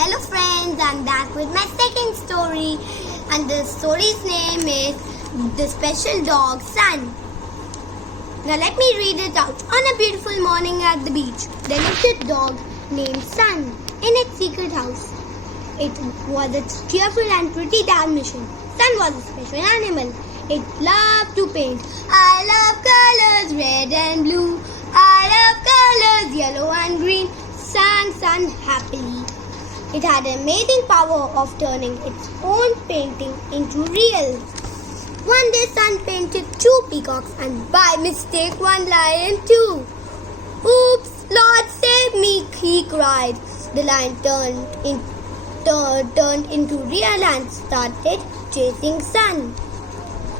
Hello friends, I'm back with my second story, and the story's name is The Special Dog Sun. Now let me read it out. On a beautiful morning at the beach, there lived a dog named Sun in its secret house. It was a cheerful and pretty Dalmatian. Sun was a special animal. It loved to paint. I love colors red and blue. I love colors yellow and green, sang Sun happily. It had an amazing power of turning its own painting into real. One day Sun painted 2 peacocks and by mistake 1 lion too. Oops, Lord save me, he cried. The lion turned into real and started chasing Sun.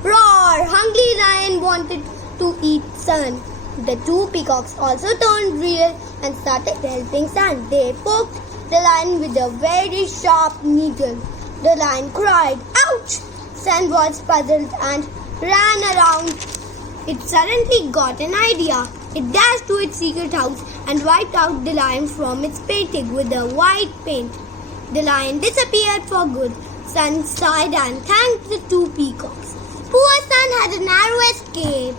Roar! Hungry lion wanted to eat Sun. The 2 peacocks also turned real and started helping Sun. They poked the lion with a very sharp needle. The lion cried, "Ouch!" Sun was puzzled and ran around. It suddenly got an idea. It dashed to its secret house and wiped out the lion from its painting with a white paint. The lion disappeared for good. Sun sighed and thanked the 2 peacocks. Poor Sun had a narrow escape.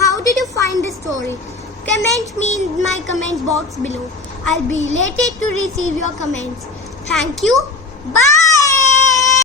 How did you find the story? Comment me in my comment box below. I'll be elated to receive your comments. Thank you. Bye.